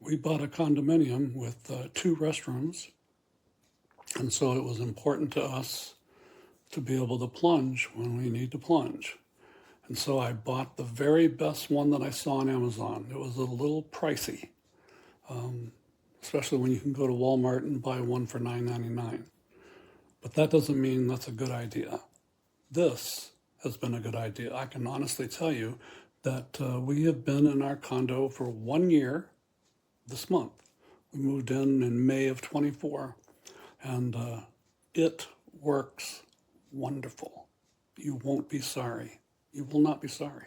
We bought a condominium with 2 restrooms, and so it was important to us to be able to plunge when we need to plunge. And so I bought the very best one that I saw on Amazon. It was a little pricey, especially when you can go to Walmart and buy one for $9.99. But that doesn't mean that's a good idea. This has been a good idea. I can honestly tell you that we have been in our condo for 1 year this month. We moved in May of 24, and it works wonderful. You won't be sorry. You will not be sorry.